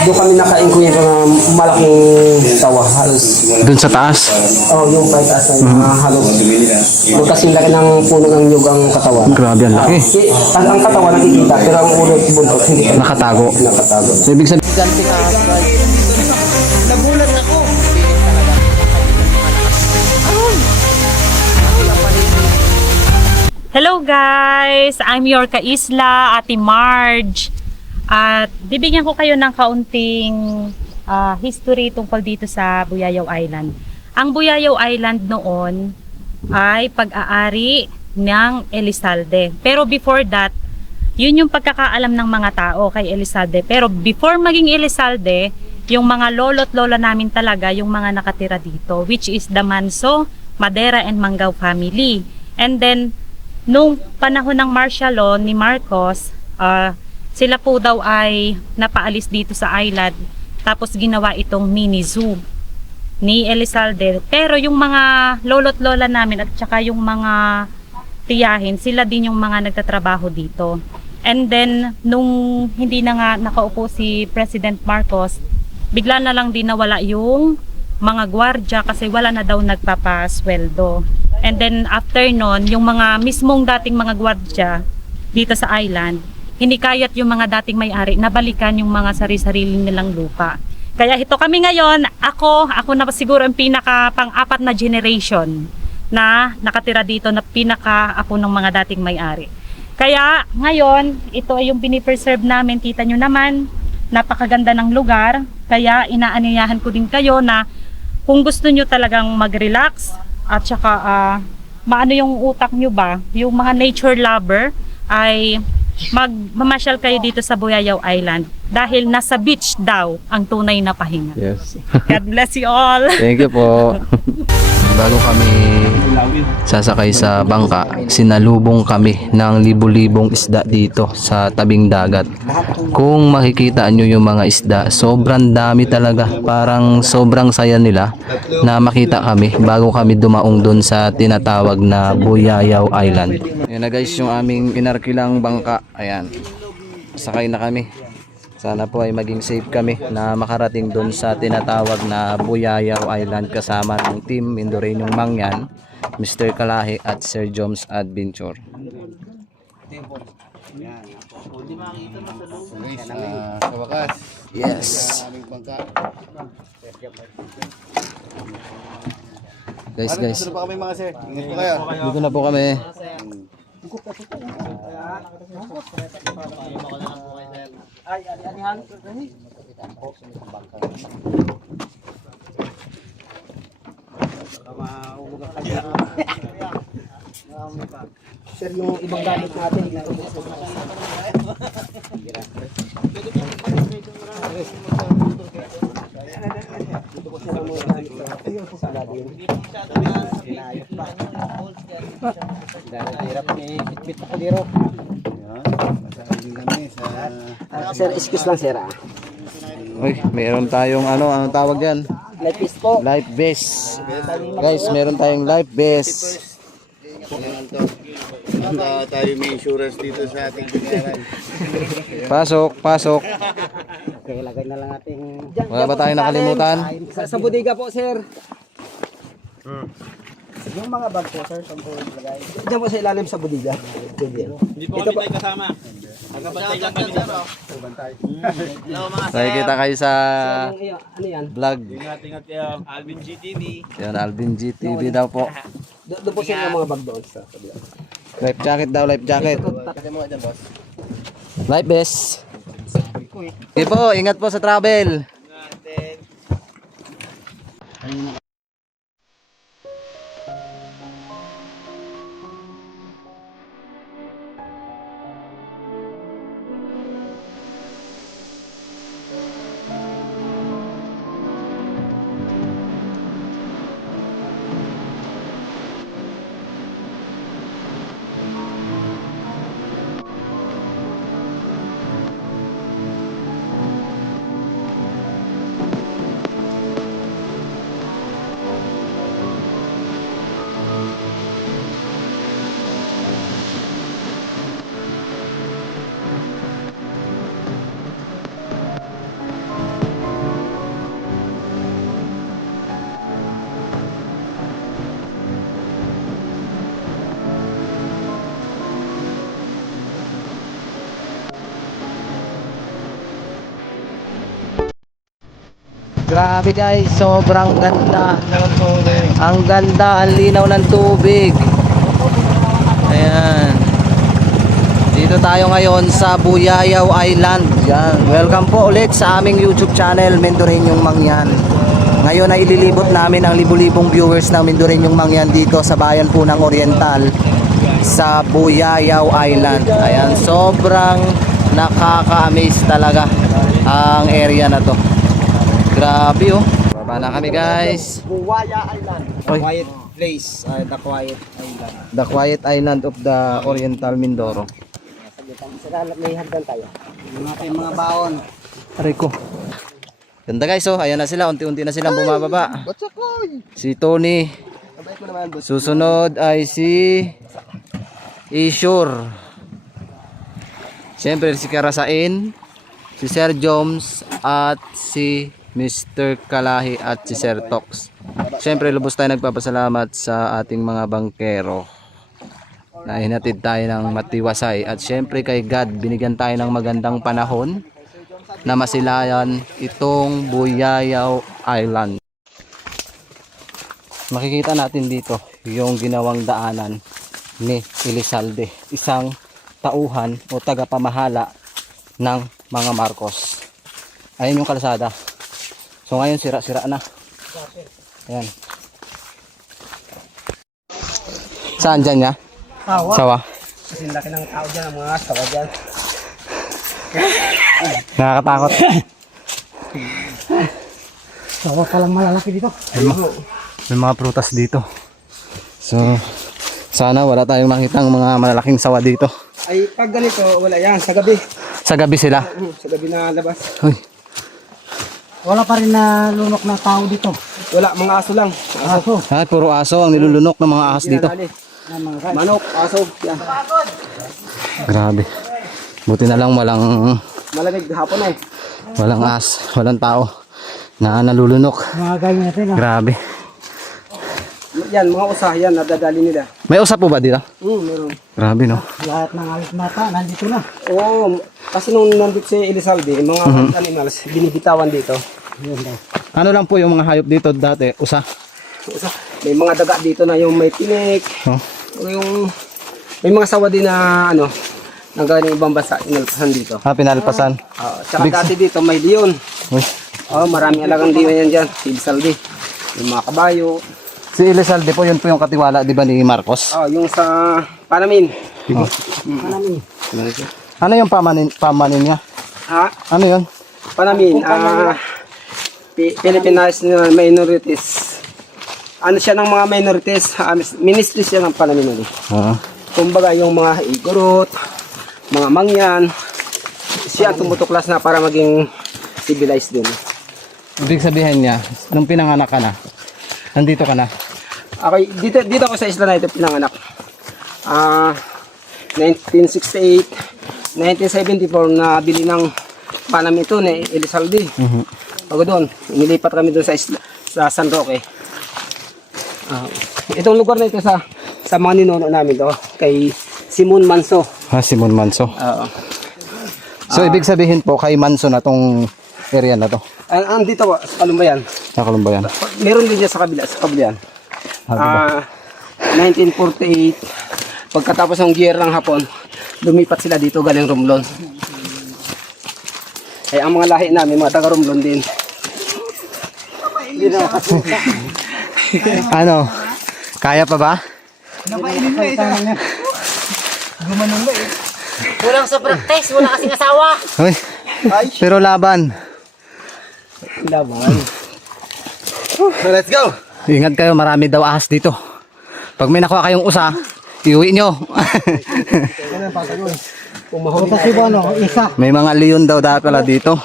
doon kami naka-inquire ng malaking tawa. Halos, Doon sa taas. yung may taas na yung halos. Doon kasi laki ng puno ng nyug ang katawan. Grabe, ang laki. Ang katawan nakikita, pero ang ulo at buntot hindi Nakatago. nakatago. So, ibig sabihin, Nagulat ako. Hello guys! I'm your kaisla, Ate Marge. At bibigyan ko kayo ng kaunting history tungkol dito sa Buyayaw Island. Ang Buyayaw Island noon ay pag-aari ng Elizalde. Pero before that, yun yung pagkakaalam ng mga tao kay Elizalde. Pero before maging Elizalde, yung mga lolo't lola namin talaga yung mga nakatira dito, which is the Manso, Madera, and Manggao family. And then, nung panahon ng martial law ni Marcos, sila po daw ay napaalis dito sa island, tapos ginawa itong mini zoo ni Elizalde. Pero yung mga lolo't lola namin at saka yung mga tiyahin, sila din yung mga nagtatrabaho dito. And then nung hindi na nga nakaupo si President Marcos, bigla na lang din nawala yung mga gwardya kasi wala na daw nagpapasweldo. And then after nun, yung mga mismong dating mga gwardya dito sa island, hindi kayat yung mga dating may-ari na balikan yung mga sarili-sarili nilang lupa. Kaya ito kami ngayon, ako na siguro ang pinaka pang-apat na generation na nakatira dito, na pinaka-apo ng mga dating may-ari. Kaya ngayon, ito ay yung pinipreserve namin. Kita nyo naman, napakaganda ng lugar. Kaya inaanyayahan ko din kayo na kung gusto nyo talagang mag-relax at saka maano yung utak nyo ba, yung mga nature lover, ay mamasyal kayo dito sa Buyayaw Island dahil nasa beach daw ang tunay na pahinga. yes. God bless you all. Thank you po. Bago kami sasakay sa bangka, sinalubong kami ng libu-libong isda dito sa tabing dagat. Kung makikita nyo yung mga isda, sobrang dami talaga. Parang sobrang saya nila na makita kami bago kami dumaong dun sa tinatawag na Buyayaw Island. Ayan na guys, yung aming inarkilang bangka. Ayan, sakay na kami. Sana po ay maging safe kami na makarating doon sa tinatawag na Buyayaw Island kasama ng team Mindoreñong Mangyan, Mr. Kalahi at Sir Joms Adventure. Sa wakas, Yes. aming bangka. Guys. Ano pa kami mga sir? Ingat po kayo. Dito na po kami. Sir, yung ibang gamit natin dito. Sir, excuse lang sir. Uy, meron tayong anong tawag yan? Life is po. Life vest. Guys, meron tayong life vest. Tayo may insurance dito sa ating binayaran. Pasok. Okay, lagay na lang natin. Wala ba tayong nakalimutan? Sa bodega po, sir. Yung mga bag po, sir, saan po ilagay? Diyan po sa ilalim sa bodega. Hindi po kami tayo kasama. Nagkabantay lang kami dito. Hello mga sir. Nakikita kayo sa Ano yan? vlog. Ingat-ingat yung Alvin GTV. Yan, Alvin GTV daw po. Doon po sir yung mga bag doon sa kabila. Life jacket daw, life jacket. Life vest. Okay po, ingat po sa travel. Grabe guys, sobrang ganda. Ang ganda, ang linaw ng tubig. Ayan. Dito tayo ngayon sa Buyayaw Island. Yan. Welcome po ulit sa aming YouTube channel, Mendoreñong Mangyan. Ngayon ay ililibot namin ang libu-libong viewers ng Mendoreñong Mangyan dito sa bayan po ng Oriental sa Buyayaw Island. Ayan, sobrang nakaka-amaze talaga ang area na to. Grabe oh. Baba na kami guys. Buwaya Island. Oy. Quiet place. The Quiet Island. The Quiet Island of the Oriental Mindoro. May hagdan tayo. Mga baon. Aray ko. Ganda guys oh. Ayan na sila. Unti-unti na silang bumababa. Si Tony. Susunod ay si Ishur. Siyempre si Karasain, si Sir Joms at si Mr. Kalahi at si Sir Tox. Siyempre lubos tayo nagpapasalamat sa ating mga bangkero na hinatid tayo ng matiwasay. At siyempre kay God, binigyan tayo ng magandang panahon na masilayan itong Buyayaw Island. Makikita natin dito yung ginawang daanan ni Elizalde, isang tauhan o tagapamahala ng mga Marcos. Ayun yung kalsada. So ngayon sira-sira na. Ayan. Saan dyan niya? Sawa. Kasi laki ng tao dyan, ang mga sawa dyan. Nakakatakot. Sawa palang malalaki dito. May mga prutas dito. So sana wala tayong makitang mga malalaking sawa dito. Ay, pag ganito, wala yan. Sa gabi. Sa gabi sila. Sa gabi na labas. Uy. Wala pa rin na lunok na tao dito. Wala, mga aso lang. Aso. Ay, puro aso ang nilulunok ng mga ahas dito. Manok, aso. Yan. Grabe. Buti na lang walang Malamig hapon na eh. walang ahas, walang tao na nalulunok. Mga ganyan natin. Grabe. Yan, mga usah yan, nadadali nila. May usap po ba dito? Meron. Grabe no. Lahat ng alit mata, nandito na. Oo, kasi nung nandito si Elizalde, mga animals, binibitawan dito. Ano lang po yung mga hayop dito dati? Usa? Usah. May mga daga dito na yung may tinik. Oh. Yung, may mga sawa din na ano, ng galing ibang bansa, inalpasan dito. Pinalpasan. Tsaka dati dito may leon. Uy. Maraming alagang leon yan dyan. Si Elizalde. Yung mga kabayo. Si Elizalde po, yun po yung katiwala, di ba, ni Marcos? Yung sa Panamin. Panamin. Ano yung pamanin niya? Ha? Ano yun? Panamin. Philippines minorities. Ano siya ng mga minorities? Ministry siya ng Panamin. Kumbaga yung mga igorot, mga mangyan, siya ang tumutuklas na para maging civilized din. Ibig sabihin niya, nung pinanganak ka na, nandito ka na? Okay, dito ako sa isla na ito pinanganak. 1968, 1974 na bili ng Panamin ito ni Elizalde. Bago doon, nilipat kami doon sa isla, sa San Roque. Itong lugar na ito sa mga ninuno namin to, kay Simon Manso. Simon Manso. So ibig sabihin po kay Manso na tong area na to. Andito po, sa Kalumbayan. Sa Kalumbayan. Meron din dyan sa kabilaan. 1948, pagkatapos ng giyera ng Hapon, lumipat sila dito galing Romblon. Ay ang mga lahi namin, mga taga Romblon din. Ano? Kaya pa ba? Kulang sa practice, wala kasing asawa. Uy. Pero laban. Let's go! Ingat kayo, marami daw ahas dito. Pag may nakuha kayong usa, iuwi nyo. May mga leon daw pala dito.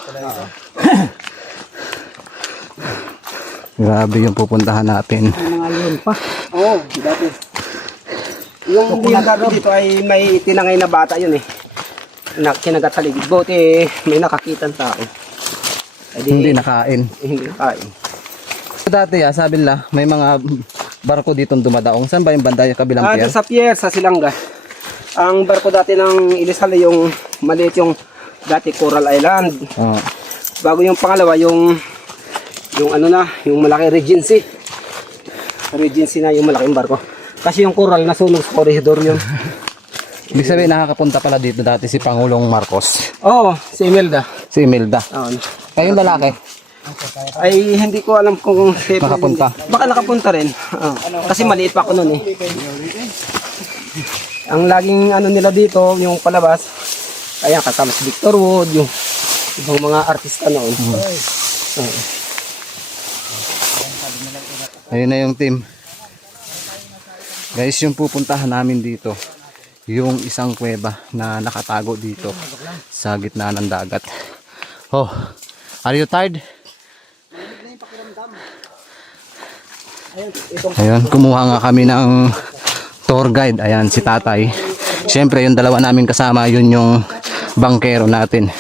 Grabe yung pupuntahan natin. Mga leon pa. Oo, dati. Yung leon dati dito ay may tinangay na bata yun eh. Kinagat sa ligid. Buti may nakakitang tao. Hindi nakain. Hindi nakain. Dati sabi nila, may mga barko dito dumadaong. Saan ba yung banda yung kabilang pier? Sa pier, sa Silanga. Ang barko dati ng Elizalde, yung maliit yung dati Coral Island. Oh. Bago yung pangalawa, yung Yung ano na, yung malaki Regency. Regency na yung malaking barko. Kasi yung Coral nasunog sa koridor yun. Ibig sabihin nakakapunta pala dito dati si Pangulong Marcos. Oo, si Imelda. Si Imelda. Oo. Kayong lalaki. Ay, hindi ko alam kung Nakapunta. Baka nakapunta rin. Oo. Kasi maliit pa ako noon eh. Ang laging ano nila dito, yung palabas, ayan, kasama si Victor Wood, yung ibang mga artista noon. Oo. Ayun na yung team. Guys, yung pupuntahan namin dito, yung isang kuweba na nakatago dito sa gitna ng dagat. Oh, are you tired? Ayun, kumuha nga kami ng tour guide. Ayan, si tatay. Siyempre, yung dalawa namin kasama, yun yung bangkero natin.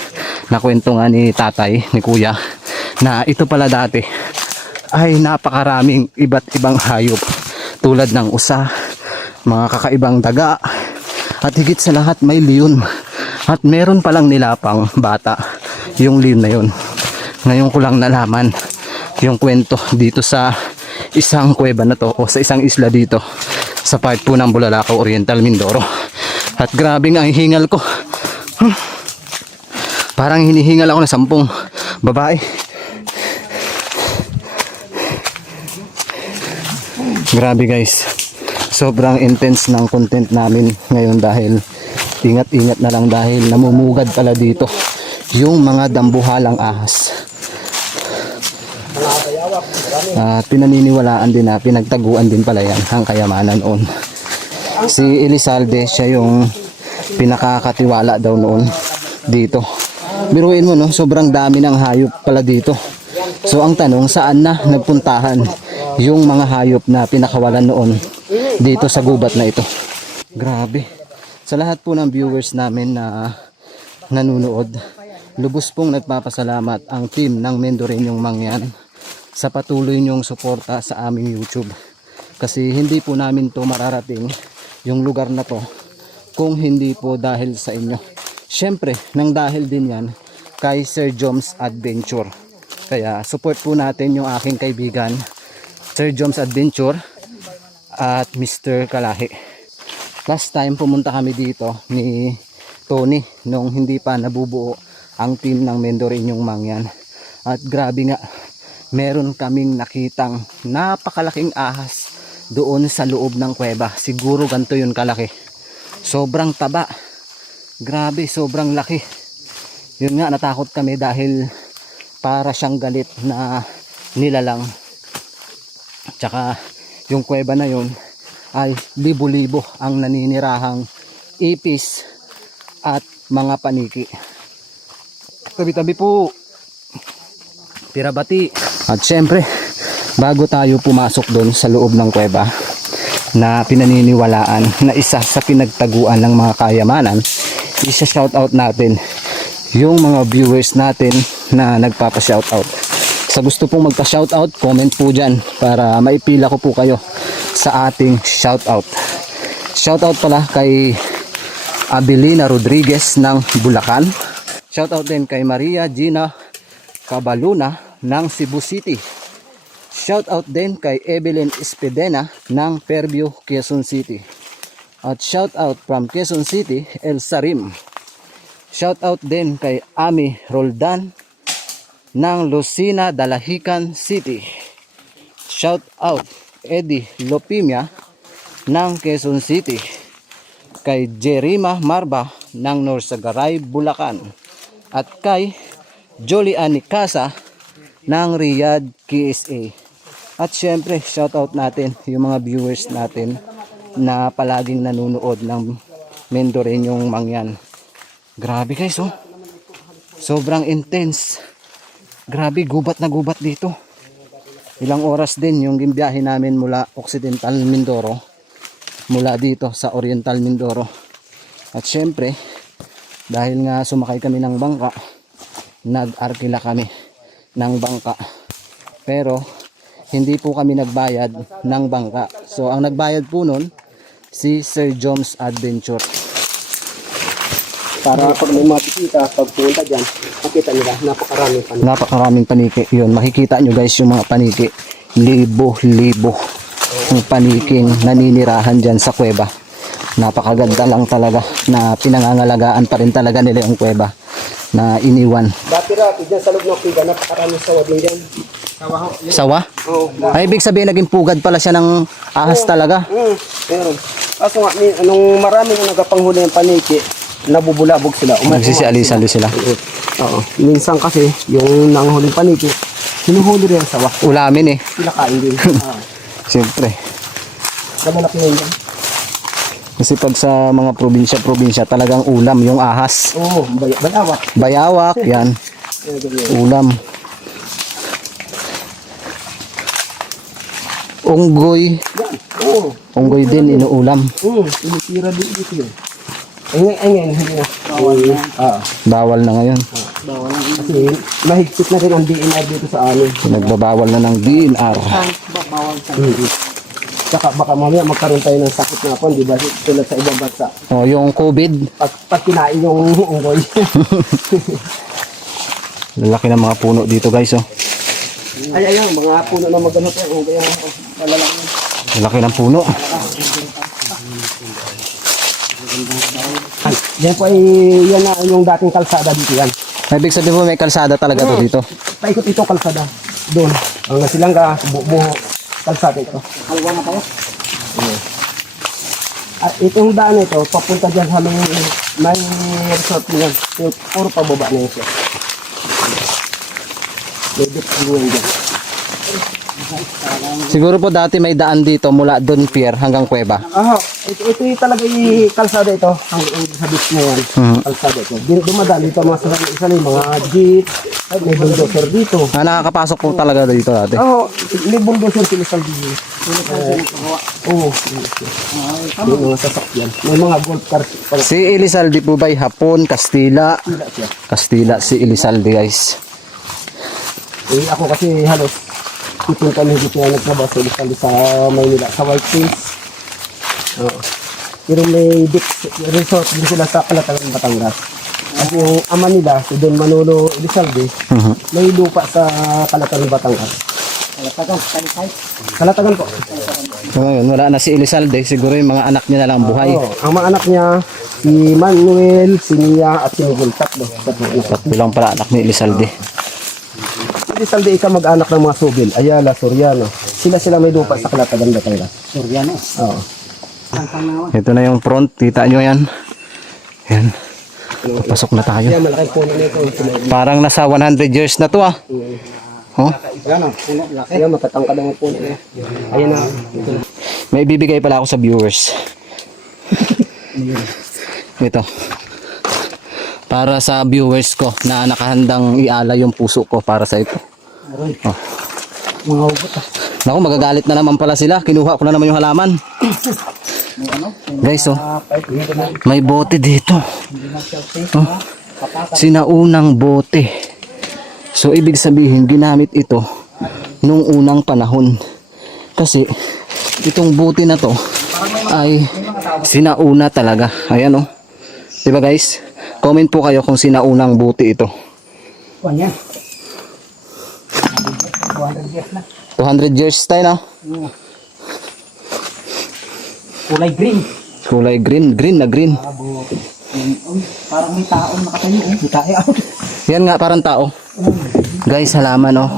Nakwento nga ni tatay, ni kuya, na ito pala dati ay napakaraming iba't ibang hayop. Tulad ng usa, mga kakaibang daga, at higit sa lahat may leon. At meron palang nilapang bata yung leon na yun. Ngayon ko lang nalaman yung kwento dito sa isang kuweba na to, o sa isang isla dito sa part po ng Bulalakaw Oriental, Mindoro. At grabing ang hingal ko. Parang hinihingal ako ng 10 babae. Grabe guys, sobrang intense ng content namin ngayon dahil ingat-ingat na lang dahil namumugad pala dito yung mga dambuhalang ahas. Pinaniniwalaan din na pinagtaguan din pala yan ang kayamanan noon. Si Elizalde, siya yung pinakakatiwala daw noon dito. Biruin mo no, sobrang dami ng hayop pala dito. So ang tanong, saan na nagpuntahan yung mga hayop na pinakawalan noon dito sa gubat na ito? Grabe. Sa lahat po ng viewers namin na nanunood, lubos pong nagpapasalamat ang team ng Mendoreñong Mangyan sa patuloy niyong suporta sa aming YouTube. Kasi hindi po namin to mararating yung lugar na to kung hindi po dahil sa inyo. Siyempre, nang dahil din yan kay Sir Joms Adventure. Kaya support po natin yung aking kaibigan Sir Joms Adventure at Mr. Kalahi. Last time pumunta kami dito ni Tony nung hindi pa nabubuo ang team ng Mendoreñong Mangyan. At grabe nga, meron kaming nakitang napakalaking ahas doon sa loob ng kuweba. Siguro ganito yun kalaki. Sobrang taba. Grabe, sobrang laki. Yun nga, natakot kami dahil para siyang galit na nilalang. Tsaka yung kuweba na yun ay libo-libo ang naninirahang ipis at mga paniki. Tabi-tabi po. Pirabati. At syempre, bago tayo pumasok doon sa loob ng kuweba na pinaniniwalaan na isa sa pinagtaguan ng mga kayamanan, isa-shoutout natin yung mga viewers natin na nagpapa-shoutout. Sa gusto pong magpa-shoutout, comment po dyan para maipila ko po kayo sa ating shoutout. Shoutout pala kay Abilina Rodriguez ng Bulacan. Shoutout din kay Maria Gina Cabaluna ng Cebu City. Shoutout din kay Evelyn Espedena ng Fairview, Quezon City. At shoutout from Quezon City, El Sarim. Shoutout din kay Ami Roldan ng Lucena, Dalahican City. Shoutout Eddie Lopimia ng Quezon City. Kay Jerima Marba ng Norsagaray, Bulacan. At kay Jolie Anicasa ng Riyadh, KSA. At syempre, shoutout natin yung mga viewers natin na palaging nanonood ng Mendoreñong Mangyan. Grabe guys, oh. Sobrang intense. Grabe, gubat na gubat dito. Ilang oras din yung gimbiyahe namin mula Occidental Mindoro, mula dito sa Oriental Mindoro. At syempre, dahil nga sumakay kami ng bangka, nag-arkila kami ng bangka. Pero hindi po kami nagbayad ng bangka. So ang nagbayad po nun si Sir Joms Adventure. Para pag may mga bisita, pag pumunta dyan, makita nila, napakaraming paniki. Napakaraming paniki. Yun, makikita nyo guys yung mga paniki. Libo-libo ang paniking naninirahan dyan sa kuweba. Napakaganda lang talaga na pinangangalagaan pa rin talaga nila yung kuweba na iniwan. Dati dyan sa loob ng kuweba, napakaraming sawa din dyan. Sawa ho. Sawa? Oo. Ay, ibig sabihin naging pugad pala siya ng ahas talaga. Meron. Kaso nga, nung marami na nagapanghuli ng paniki, nabubulabog sila. Nagsisialisan din sila. Oo. Minsan kasi, yung nanghuling paniki, sinuhuli rin ang sawa. Ulamin eh. Sila kain din. Siyempre. Namalaki na yun. Kasi pag sa mga probinsya talagang ulam yung ahas. Oo, bayawak. Bayawak, yan. Ulam. Unggoy. Yan. Oo. Unggoy din inuulam. Sinisira din dito yun. Ay ngayon, hindi na. Bawal na. Bawal na ngayon. Bawal na. Kasi mahigpit na rin ang DNR dito sa amin. Nagbabawal na ng DNR. Bawal sa Saka baka mamaya magkaroon tayo ng sakit na ako, di ba? Tulad sa ibang bansa. O, yung COVID. Pag kinain yung unggoy. Lalaki ng mga puno dito guys. Oh. Ayan, mga puno na magano pa. Unggoy ang malalaki. Lalaki ng puno. Yan po ay yan na yung dating kalsada dito yan. Ibig sabihin po may kalsada talaga to dito. Paikot ito kalsada. Doon. Ang nasilangga, buo kalsada ito. Halwa na tayo. At itong daan ito, papunta dyan sa may resort niyan. Puro pababa na yun siya. May dip dyan. Siguro po dati may daan dito mula Don Pier hanggang Cueva. Ito yung talaga yung kalsada ito. Ang sa beach na yan. Kalsada ito. Dumadaan dito mga isa na yung mga jeep. May bulldozer dito. Nakakapasok po talaga dito dati. May bulldozer sila sa dito. Oo. May mga sasakyan. May mga golf cars. Si Elizalde po ba'y Hapon, Kastila? Sila siya. Kastila si Elizalde guys. Ako kasi halos itong kami dito na nagtrabaho sa Maynila, sa Whitefish. Pero may beach resort din sila sa Kalatagan, Batangas. At yung ama nila, si Don Manolo Elizalde, may lupa sa Kalatagan, Batangas. Kalatagan po. So ngayon, wala na si Elizalde. Siguro yung mga anak niya na lang buhay. Ang mga anak niya, si Manuel, si Nia, at si Miguel. Tatlo. Bilang pala anak ni Elizalde. Elizalde ika mag-anak ng mga Subil, Ayala, Soriano. Sila may lupa sa Kalatagan, Batangas. Soriano? Oo. Ito na yung front. Kita nyo yan. Yan. Papasok na tayo. Yan, malaking puno na ito. Parang nasa 100 years na to ah. Oh? Yan o, laki. Yan, matatangkad ang puno na. Ayan na. May ibibigay pala ako sa viewers. Ito. Para sa viewers ko na nakahandang iala yung puso ko para sa ito. Oh. Mga hugot ah. Naku, magagalit na naman pala sila. Kinuha ko na naman yung halaman. Guys, oh. May bote dito. Oh. Sinaunang bote. So, ibig sabihin, ginamit ito nung unang panahon. Kasi, itong bote na to ay sinauna talaga. Ayan, oh. Diba, guys? Comment po kayo kung sinaunang bote ito. 200 years tayo na. Kulay green. Kulay green, green na green. Parang may taong nakatayo. May tayo. Yan nga, parang tao. Guys, halaman oh.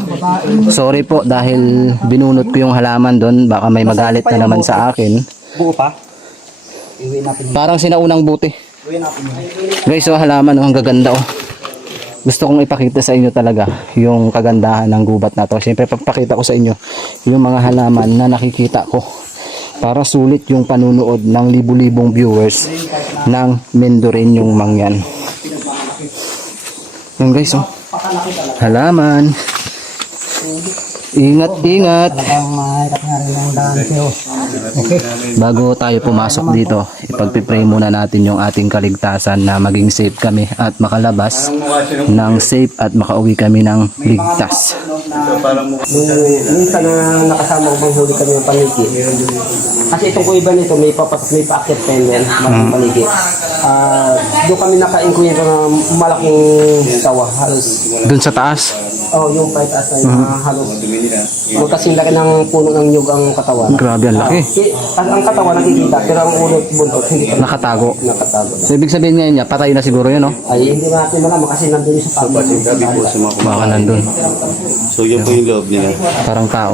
Sorry po dahil binunot ko yung halaman doon. Baka may magalit na naman sa akin. Buo pa? Iwi natin. Parang sinaunang buti. Iwi natin. Guys, oh, halaman oh, ang gaganda oh. Gusto kong ipakita sa inyo talaga yung kagandahan ng gubat na to. Siyempre, papakita ko sa inyo yung mga halaman na nakikita ko para sulit yung panunood ng libu-libong viewers ng Mendoreñong Mangyan. Yan guys, oh. Halaman. Ingat, ingat. Ang mahirap nga rin ang daan sa'yo. Bago tayo pumasok dito, ipagpipray muna natin yung ating kaligtasan na maging safe kami at makalabas ng safe at makauwi kami ng ligtas. Minsan na nakasama ko bang huli kami ng paniki. Kasi itong kuiba nito, may paakit pen din, malaking paniki. Doon kami naka-inkwento ng malaking tawa, halos. Doon sa taas, Yung paitaas na yung halos. Magkasing laki ng puno ng nyug ang katawan. grabe ang laki. Ang katawan nakikita, pero ang ulo at buntot hindi pa Nakatago. nakatago. So, ibig sabihin ngayon niya, patay na siguro yun, no? Ay, hindi natin malaman kasi nandun yung sa pagod. Sabi po sa mga Baka nandun. So yun po yung loob nila. Parang tao.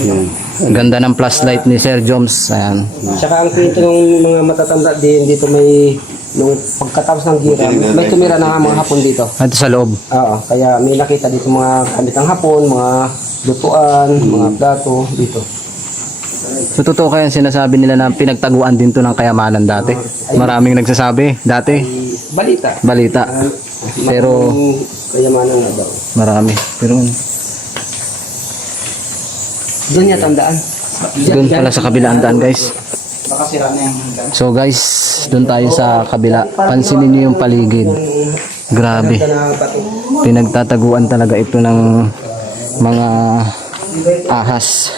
Yan. Ganda ng flashlight ni Sir Joms. Ayan. Tsaka ang kwento ng mga matatanda din, dito may, nung pagkatapos ng gira, may tumira na mga hapon dito. Ito sa loob. Oo, kaya may nakita dito mga kamit ng hapon, mga lutuan, mga plato dito. So, totoo kaya sinasabi nila na pinagtaguan din to ng kayamanan dati. Maraming nagsasabi dati. Balita. Balita. Pero Kayamanan nga daw. marami. Pero Doon niya tandaan. doon pala sa kabilaan daan, guys. Baka sira na yung So guys, doon tayo sa kabila. Pansinin niyo yung paligid. Grabe. Pinagtataguan talaga ito ng mga ahas.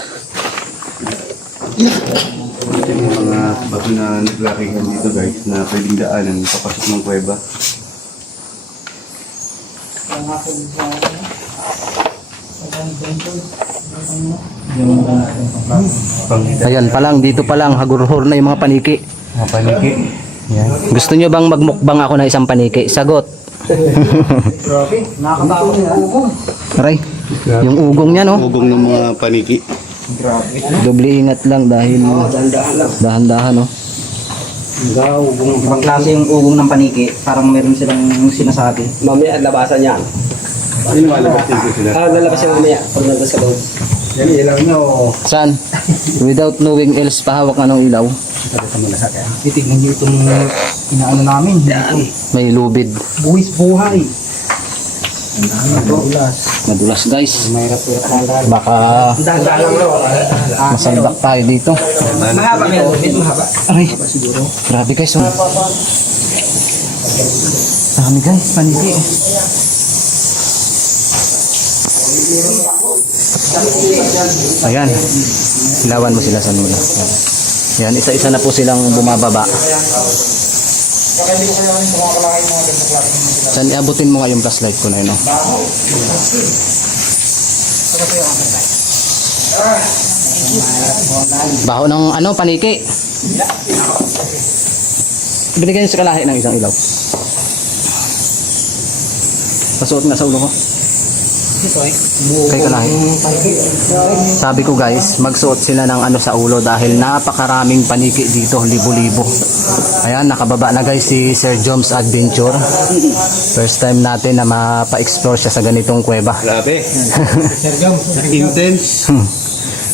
Ito yung mga bato na naglakihan dito guys na pwedeng daanan papasok ng kuweba. Ayan pa lang, dito pa lang, hagurhor na yung mga paniki. Mga paniki. Yan. Gusto nyo bang magmukbang ako ng isang paniki? Sagot. Nakakatawa yung ugong. Aray, yung ugong niya, no? Ugong ng mga paniki. Doble ingat lang dahil dahan-dahan, no? Ibang klase yung ugong ng paniki. Parang meron silang sinasabi. Mamaya labasan yan. Ano malabas dito sila? Lalabas yan mamaya pag nandun sa loob. Yan ilaw nyo. Saan? Without knowing else, pahawak nga ng ilaw. Titignan nyo itong inaano namin. May lubid. Buwis buhay. Madulas, guys. Mahirap-hirap ang daan. Baka Dahan-dahan lang daw. masandak tayo dito. Mahaba meron. Dito mahaba. Aray, grabe guys. Oh. Dami guys, paniki. Ayan, ilawan mo sila sa muna. Yan, isa-isa na po silang bumababa. Saan iabutin mo nga yung flashlight ko na yun, no? Baho ng ano, paniki. Binigyan niyo sa kalahi ng isang ilaw. Pasuot nga sa ulo ko. Kay kalahi. Sabi ko guys, magsuot sila ng ano sa ulo dahil napakaraming paniki dito, libo-libo. Ayan, nakababa na guys si Sir Joms Adventure. First time natin na mapa-explore siya sa ganitong kuweba. Grabe. Intense.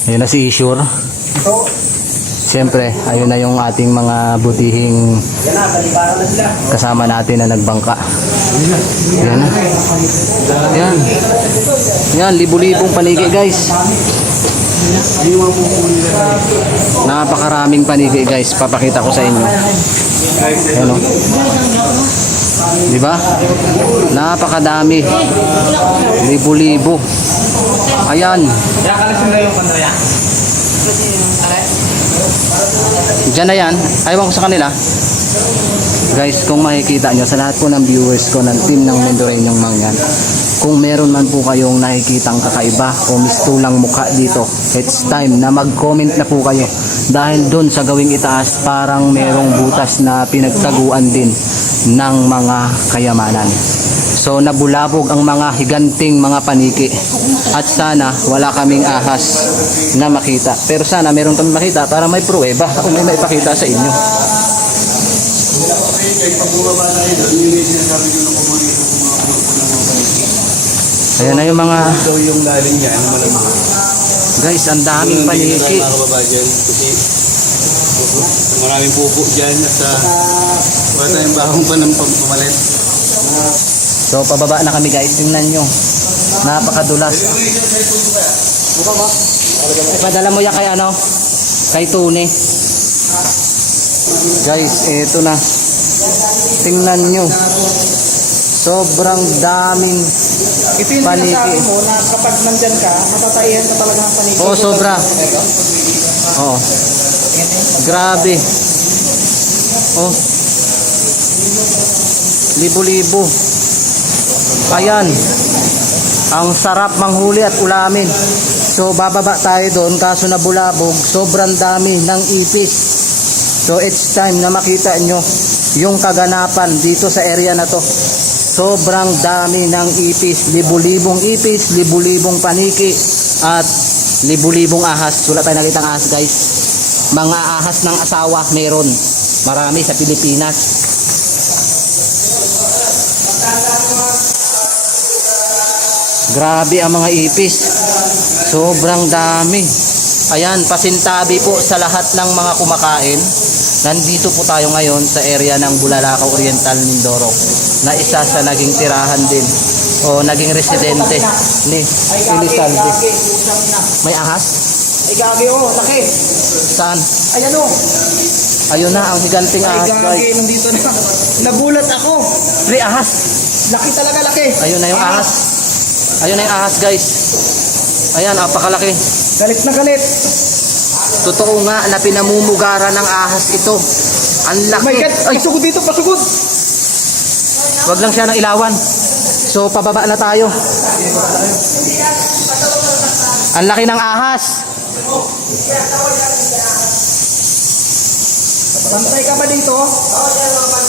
Ayun na si Ishur. Siyempre, ayun na yung ating mga butihing kasama natin na nagbangka. Yan na. Yan. Yan, libo-libong paniki guys. Napakaraming paniki guys. Papakita ko sa inyo. Ayan o. Diba? Napakadami. Libo-libo. Ayan. Diyan na yan. Ayaw ko sa kanila. Guys, kung makikita nyo sa lahat po ng viewers ko ng team ng Mendoreñong Mangyan, kung meron man po kayong nakikitang kakaiba o mistulang mukha dito, it's time na mag-comment na po kayo. Dahil doon sa gawing itaas, parang merong butas na pinagtaguan din ng mga kayamanan. So nabulabog ang mga higanting mga paniki. At sana wala kaming ahas na makita. Pero sana meron kami makita para may pruweba kung may maipakita sa inyo. Ayan na yung mga Ito yung lalim niya. Ano malamang. guys, ang daming paniki. Mga kababayan. Kasi maraming pupo dyan at wala tayong bahong pa ng pamalit. So pababa na kami guys, tingnan nyo. Napakadulas. Padala mo yan kay ano? Kay Tune. Guys, eto na. Tingnan nyo. Sobrang daming Ito yung paniki. sinasabi mo na kapag nandyan ka, matataihan ka talaga ng paniki. Oo, sobra. Oo. Grabe. Oh. Libo-libo. Ayan. Ang sarap manghuli at ulamin. So bababa tayo doon kaso nabulabog, sobrang dami ng ipis. So it's time na makita nyo yung kaganapan dito sa area na to. Sobrang dami ng ipis, libu-libong ipis, libu-libong paniki at libu-libong ahas. Wala tayo nakitang ahas, guys. Mga ahas ng asawa meron. Marami sa Pilipinas. Grabe ang mga ipis. Sobrang dami. Ayan, pasintabi po sa lahat ng mga kumakain. Nandito po tayo ngayon sa area ng Bulalakaw Oriental, Mindoro, na isa sa naging tirahan din o naging residente ni Elizalde. May ahas? Ay gagi, oh, laki. Saan? Ayan, oh. Ayun na, ang higanting Ay ahas, gagi, guys. nandito na. Nagulat ako. May ahas. Laki talaga, laki. Ayun na yung ahas. Ayun na yung ahas, guys. Ayan, napakalaki. Galit na galit. Totoo nga na pinamumugaran ng ahas ito. Ang Oh laki. my God, Ay, pasugod dito, pasugod. wag lang siya ng ilawan. So, pababa na tayo. Ang laki ng ahas. Bantay ka ba dito?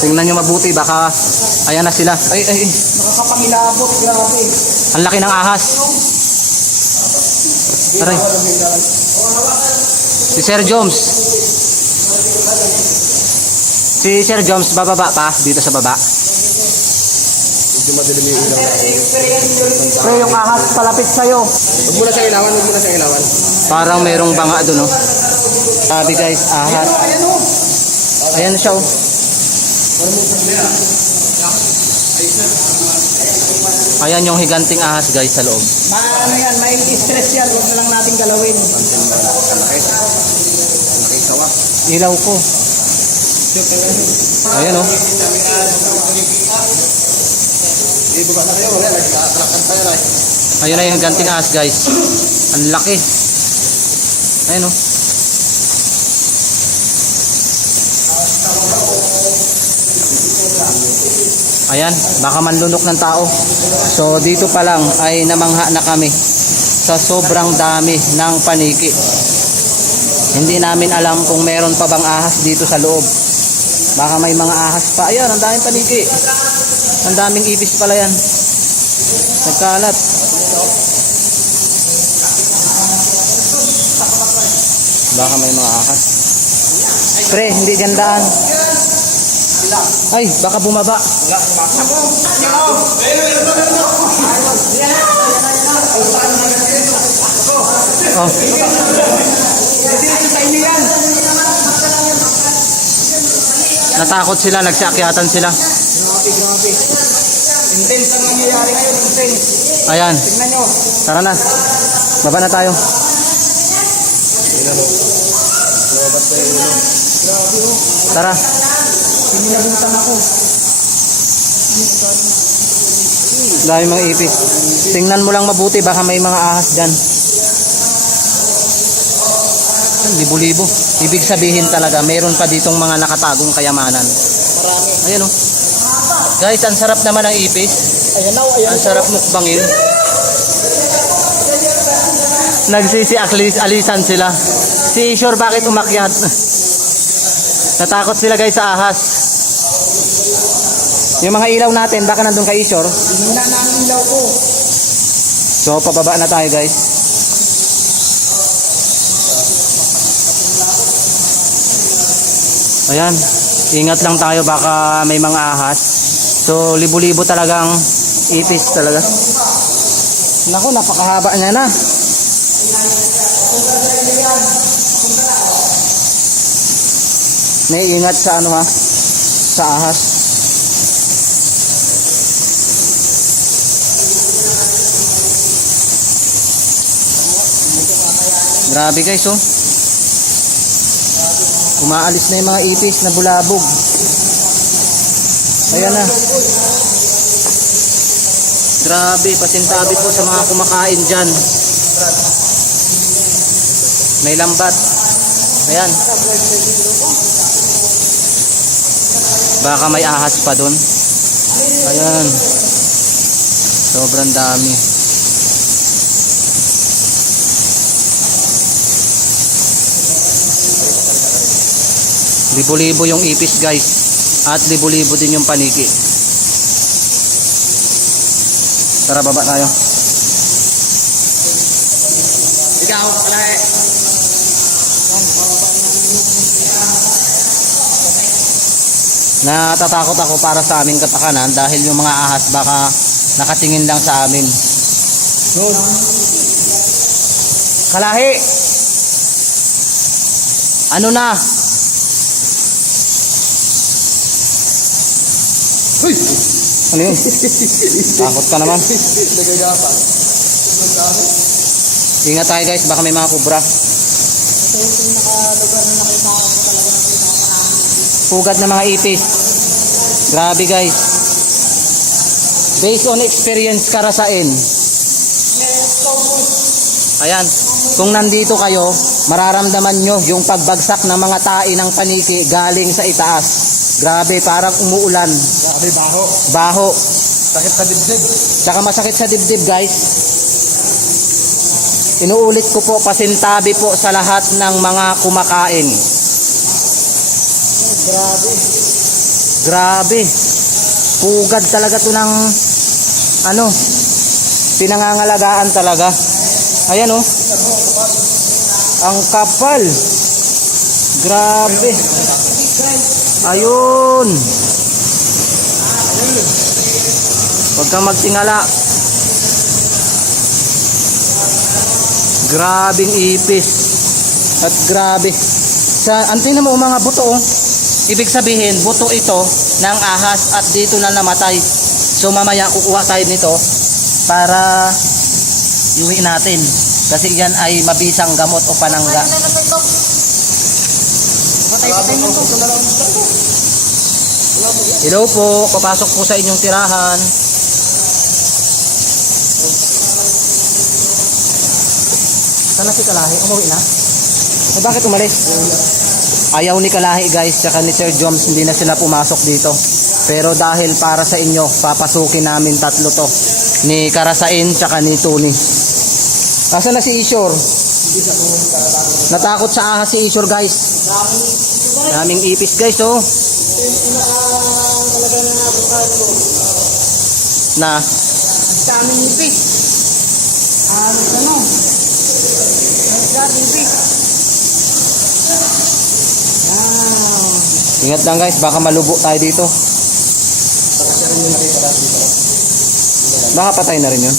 Tingnan nyo mabuti, baka ayan na sila. Ay, ay, ay. Nakakapangilabot, grabe. Ang laki ng ahas. Aray. Si Sir Jones. Si Sir Jones, bababa pa dito sa baba. Pre, yung ahas palapit sa'yo. Huwag mo na siyang ilawan, huwag mo na siyang ilawan. Parang merong banga doon, no? Sabi guys, ahas. Ayan, oh. Ayan siya, oh. Ayan yung higanting ahas, guys, sa loob. Ano yan, may stress yan. Huwag na lang natin galawin. Ilaw ko. Ayan, oh. Ayan na yung higanting ahas, guys. Ang laki. Ayan, oh. Ayan, baka manlunok ng tao. So dito pa lang ay namangha na kami sa sobrang dami ng paniki. Hindi namin alam kung meron pa bang ahas dito sa loob. Baka may mga ahas pa. Ayan, ang daming paniki. Ang daming ipis pala yan. Nagkalat. Baka may mga ahas. Pre, hindi dyan daan. Ay, baka bumaba. Oh. Natakot sila, nagsakyatan sila. Grabe. Intense ang nangyayari ngayon, intense. Ayan, Tingnan nyo. tara na. Baba na tayo. Tara. Pinilabutan ako. Dahil mga ipis. Tingnan mo lang mabuti, baka may mga ahas dyan. Libo-libo. Ibig sabihin talaga, meron pa ditong mga nakatagong kayamanan. Marami. Ayan, oh. Guys, ang sarap naman ng ipis. Ayan na, ayan. Ang sarap mukbangin. Nagsisi-alisan sila. Si Ishor, bakit umakyat? Natakot sila guys sa ahas. Yung mga ilaw natin, baka nandun kay Ishor. Hina na ang ilaw ko. So, pababa na tayo guys. Ayan, ingat lang tayo, baka may mga ahas. So, libo-libo talagang ipis talaga. Naku, napakahaba niya na. May ingat sa ano ha, sa ahas. Grabe guys, oh. Umaalis na yung mga ipis na bulabog. Ayan na. Grabe, pasintabi po sa mga kumakain dyan. May lambat. Ayan. Baka may ahas pa dun. Ayan. Sobrang dami. Libo-libo yung ipis guys. At libo-libo din yung paniki. Tara, baba tayo. Ikaw, kalay. Natatakot ako para sa aming kapakanan dahil yung mga ahas baka nakatingin lang sa amin. Kalahi! Ano na? Uy! Ano yun? Takot ka naman. Ingat tayo guys, baka may mga kubra. Pugad na mga ipis. Grabe guys. Based on experience, Karasain. Ayan. Kung nandito kayo, mararamdaman nyo yung pagbagsak ng mga tae ng paniki galing sa itaas. Grabe, parang umuulan. Grabe, baho. Baho. Sakit sa dibdib. Tsaka masakit sa dibdib guys. Inuulit ko po, pasintabi po sa lahat ng mga kumakain. Grabe. Pugad talaga to ng ano, pinangangalagaan talaga. Ayan oh. Ang kapal. Grabe. Ayun. Huwag kang magtingala. Grabing ipis. At grabe. Antin na mo mga buto oh. Ibig sabihin, buto ito ng ahas at dito na namatay. So mamaya kukuha tayo nito para iuwi natin. Kasi yan ay mabisang gamot o panangga. Hello po, papasok po sa inyong tirahan. Sana si Kalahi, umuwi na? Bakit umalis? Ayaw ni Kalahi guys, tsaka ni Sir Joms, hindi na sila pumasok dito. Pero dahil para sa inyo, papasukin namin tatlo to. Ni Karasain, tsaka ni Tony. Asa na si Ishor? Natakot sa ahas si Ishor guys. Daming ipis guys oh. Na? Daming ipis. Ano? Daming ipis. Ingat lang guys, baka malubo tayo dito. Baka patay na rin yun.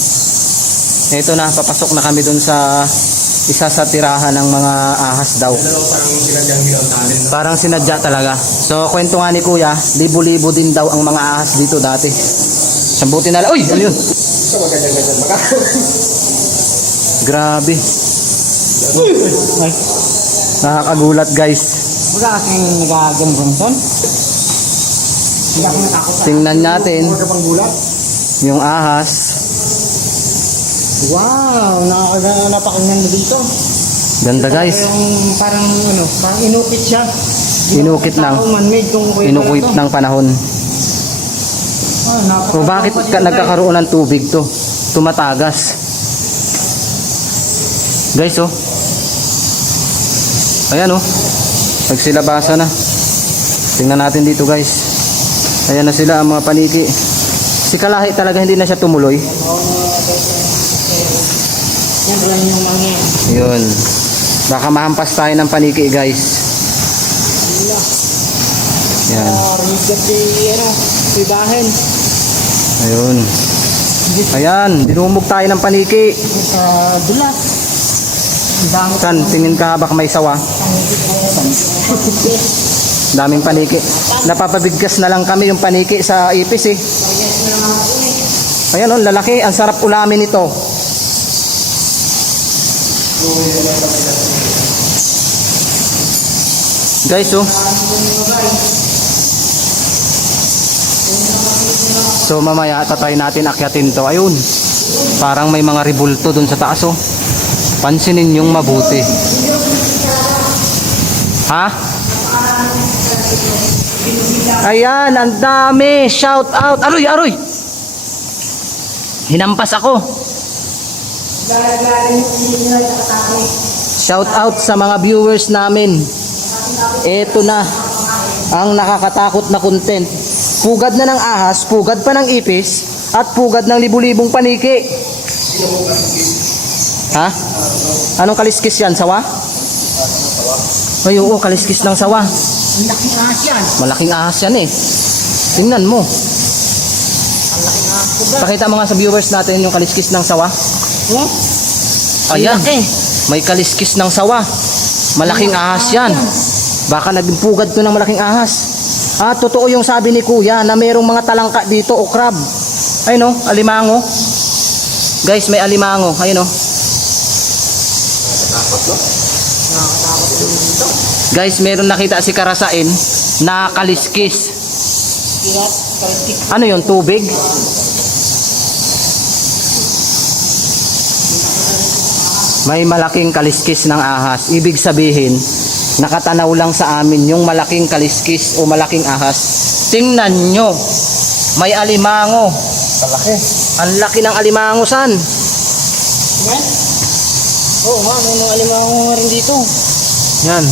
Ito na, papasok na kami dun sa isa sa tirahan ng mga ahas daw. Parang sinadya talaga. So kwento nga ni Kuya, libo-libo din daw ang mga ahas dito dati. Sambutin na lang. Uy! Ano yun? Grabe. Ay, nakakagulat guys. Wala kasing nagagamrongson. Hindi ako natakot. Tingnan natin yung ahas. Wow, napakaganda dito. Ganda guys. Yung parang ano, parang inukit siya. Inukit ng inukit ng panahon. So bakit nagkakaroon ng tubig to? Tumatagas. Guys oh. Ayan oh. Nagsilabasa na. Tingnan natin dito guys. Ayan na sila ang mga paniki. Si Kalahi talaga hindi na siya tumuloy. Yan lang yung mga Yun. Baka mahampas tayo ng paniki guys. Yan. rigat si bahen. Ayun. Ayan. Dinumog tayo ng paniki. Dulas. San? Tingin ka baka may sawa? Daming paniki. Napapabigkas na lang kami yung paniki sa ipis eh. Ayan oh, lalaki. Ang sarap ulamin ito. Guys, oh. So mamaya tatry natin akyatin to. Ayun. Parang may mga ribulto dun sa taas, oh. Pansinin yung mabuti. Ha? Ayan, ang dami. Shout out. Aroy, aroy. Hinampas ako. Shout out sa mga viewers namin. Eto na ang nakakatakot na content. Pugad na ng ahas, pugad pa ng ipis, at pugad ng libu-libong paniki. Ha? Anong kaliskis yan? Sawa? Ay, oo, kaliskis ng sawa. Malaking ahas yan. Malaking ahas yan eh. Tingnan mo. Pakita mo nga sa viewers natin yung kaliskis ng sawa. Ayan. May kaliskis ng sawa. Malaking ahas yan. Baka naging pugad to ng malaking ahas. Totoo yung sabi ni Kuya na mayroong mga talangka dito o crab. Ayun o, alimango. Guys, may alimango. Ayun o. Guys, meron nakita si Karasain na kaliskis. Ano yun? Tubig? May malaking kaliskis ng ahas. Ibig sabihin, nakatanaw lang sa amin yung malaking kaliskis o malaking ahas. Tingnan nyo, may alimango. Kalaki. Ang laki ng alimango, san? Oo nga, may mga alimango rin dito. Yan.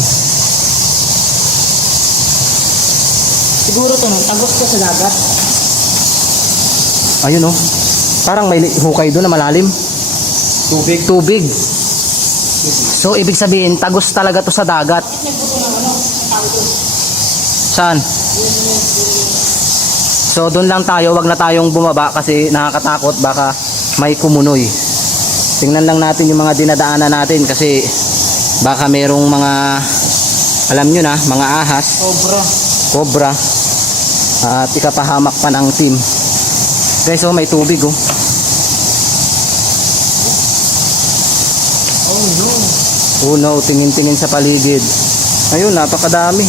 Siguro to, tagos ko sa dagat. Ayun oh. Parang may hukay doon na malalim. Tubig. Tubig. So, ibig sabihin, tagos talaga to sa dagat. Saan? So, doon lang tayo. Wag na tayong bumaba kasi nakakatakot. Baka may kumunoy. Tingnan lang natin yung mga dinadaanan natin kasi baka merong mga, alam nyo na, mga ahas. Cobra. At ikapahamak pa ng team. Guys, oh, may tubig, oh. Oh no, tingin-tingin sa paligid. Ayun, napakadami.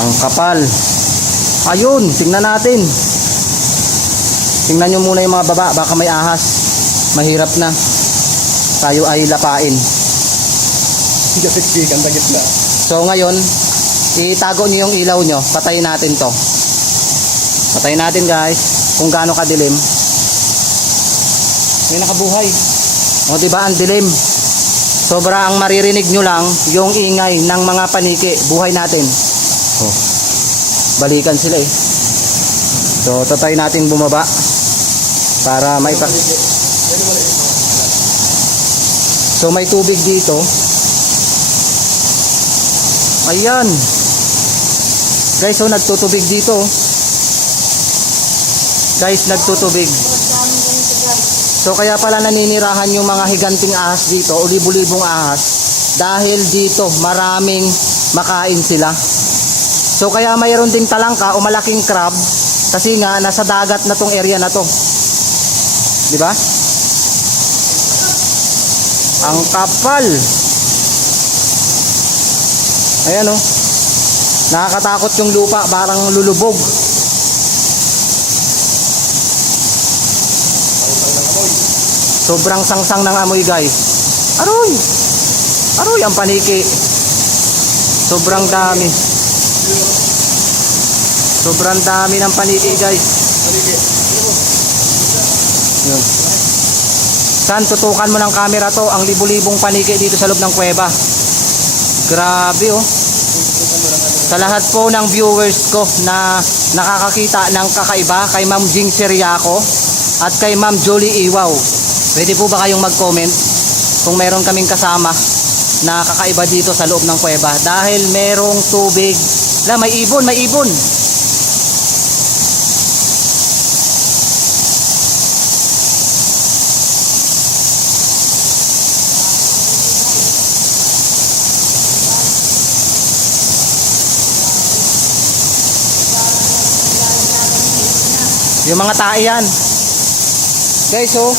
Ang kapal. Ayun, tingnan natin. Tingnan nyo muna yung mga baba, baka may ahas. Mahirap na. Tayo ay lapain. So ngayon, itago niyo yung ilaw nyo. Patayin natin to. Patayin natin guys. Kung gaano kadilim. May nakabuhay. O diba ang dilim. Sobra ang maririnig nyo lang yung ingay ng mga paniki. Buhay natin. Oh. Balikan sila eh. So tatay natin bumaba. Para may So may tubig dito. Ayan. Guys, so nagtutubig dito. Guys, nagtutubig. So kaya pala naninirahan yung mga higanting ahas dito, o libu-libong ahas, dahil dito maraming makain sila. So kaya mayroon ding talangka o malaking crab kasi nga nasa dagat na tong area na to. Di ba? Ang kapal. Ayan oh. Nakakatakot yung lupa, parang lulubog. Sobrang sangsang ng amoy guys. Aroy! Aroy ang paniki. Sobrang dami. Sobrang dami ng paniki guys. Yun. San, tutukan mo ng camera to, ang libu-libong paniki dito sa loob ng kuweba. Grabe oh. Sa lahat po ng viewers ko na nakakakita ng kakaiba, kay Ma'am Jing Seriaco at kay Ma'am Jolie Iwaw, pwede po ba kayong mag-comment kung meron kaming kasama na kakaiba dito sa loob ng kuweba dahil merong tubig. May ibon, may ibon. Yung mga tae yan. Guys, oh.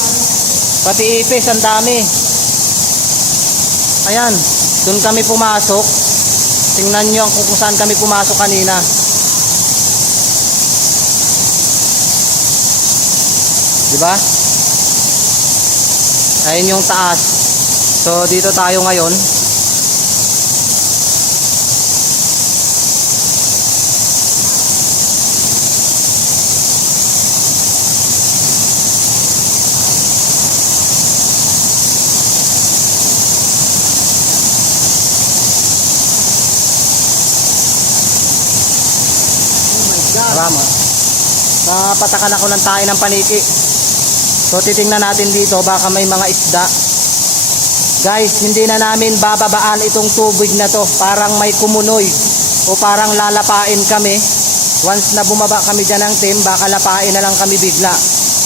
Pati ipis, ang dami. Ayan. Doon kami pumasok. Tingnan nyo kung saan kami pumasok kanina. Diba? Ayun yung taas. So, dito tayo ngayon. Rama. Napatakan ako ng tae ng paniki. So titingnan natin dito baka may mga isda. Guys, hindi na namin bababaan itong tubig na to. Parang may kumunoy o parang lalapain kami. Once na bumaba kami dyan ng team, baka lapain na lang kami bigla.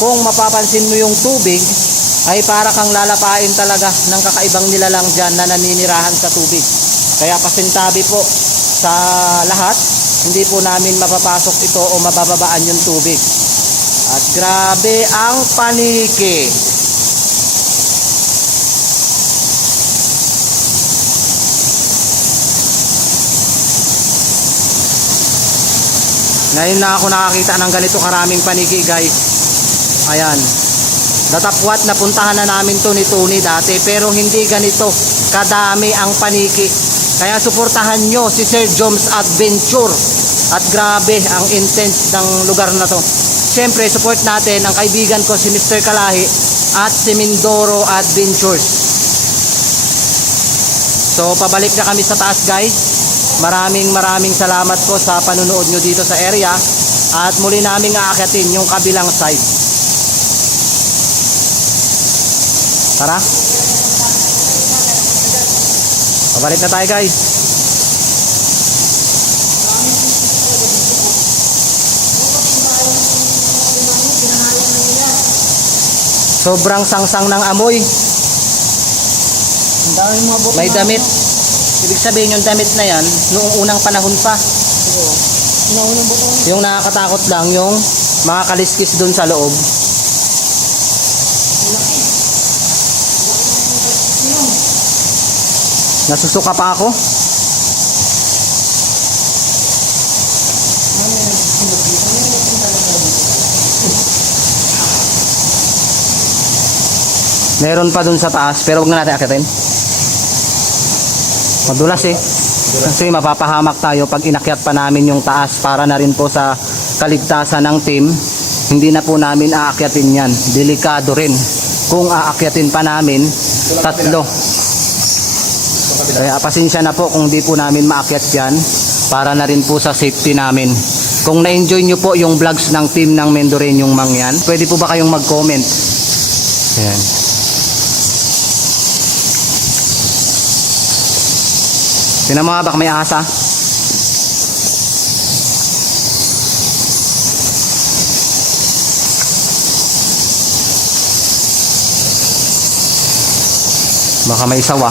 Kung mapapansin mo yung tubig, ay para kang lalapain talaga ng kakaibang nilalang dyan na naninirahan sa tubig. Kaya pasintabi po sa lahat, hindi po namin mapapasok ito o mabababaan yung tubig. At grabe ang paniki. Ngayon na ako nakakita ng ganito karaming paniki, guys. Ayan. Datapwat na puntahan na namin to ni Tony dati, pero hindi ganito kadami ang paniki. Kaya suportahan nyo si Sir Joms Adventure. At grabe ang intense ng lugar na to. Siyempre, support natin ang kaibigan ko si Mr. Kalahi at si Mindoro Adventures. So, pabalik na kami sa taas, guys. Maraming salamat po sa panunood nyo dito sa area. At muli naming aakyatin yung kabilang side. Tara. Pabalik na tayo, guys. Sobrang sangsang ng amoy. May damit. Ibig sabihin yung damit na yan, noong unang panahon pa. Yung nakakatakot lang, yung mga kaliskis dun sa loob. Nasusuka pa ako. Meron pa dun sa taas, pero huwag na natin akitin. Madulas eh. Kasi mapapahamak tayo pag inakyat pa namin yung taas para na rin po sa kaligtasan ng team. Hindi na po namin aakyatin yan. Delikado rin. Kung aakyatin pa namin, 3. Kaya pasensya na po kung di po namin maakyat yan para na rin po sa safety namin. Kung na-enjoy nyo po yung vlogs ng team ng Mendoreñong Mangyan, pwede po ba kayong mag-comment? Ayan. Tinan mo nga, baka may asa. Baka may sawa.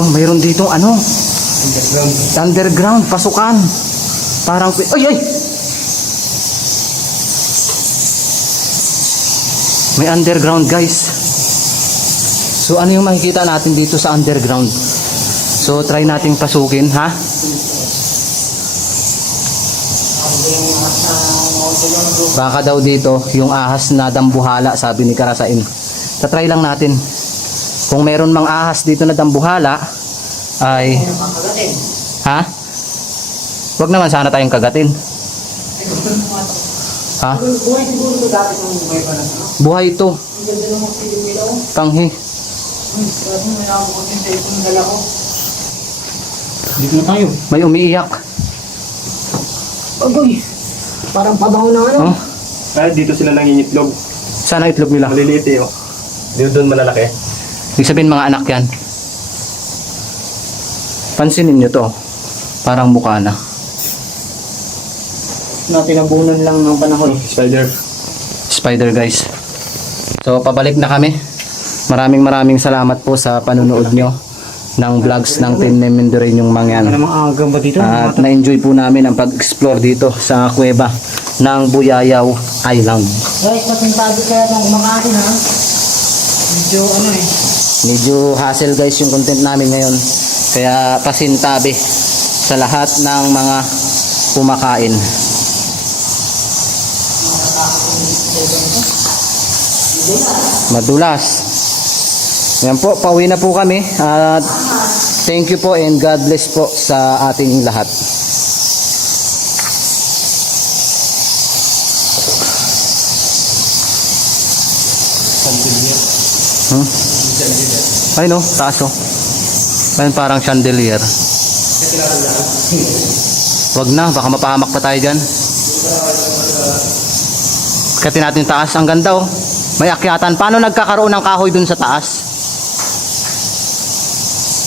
Oh, mayroon ditong ano? Underground, pasukan. Parang, ay! May underground, guys. So, ano yung makikita natin dito sa underground? So, try nating pasukin, ha? Baka daw dito, yung ahas na dambuhala, sabi ni Karasain. Tatry lang natin. Kung meron mang ahas dito na dambuhala, ay... Ha? Huwag naman sana tayong kagatin. Ha? Buhay ito. Tanghi. Dito na tayo. May umiiyak. Agoy, parang pabango na ano. Oh, Ay, dito sila nangingitlog. sana itlog nila. Maliliit eh, oh. Dito doon malalaki. Ibig sabihin mga anak yan. Pansinin nyo to. Parang mukha na. Na tinabunan lang ng panahon. Spider. Spider, guys. So pabalik na kami. Maraming salamat po sa panunood nyo ng vlogs ng Team Mendoreñong Mangyan. Namang aga ba dito? At na-enjoy po namin ang pag-explore dito sa kuweba ng Buyayaw Island. Guys, pasintado kaya ng kumakain ha. Medyo ano eh. Medyo hassle guys yung content namin ngayon. Kaya pasintabi sa lahat ng mga kumakain. Madulas. Yan po, pauwi na po kami. At thank you po and God bless po sa ating lahat. Ay no, taas oh. Ayun parang chandelier. Wag na, baka mapahamak pa tayo dyan. Katin natin taas, ang ganda oh. May akyatan. Paano nagkakaroon ng kahoy dun sa taas?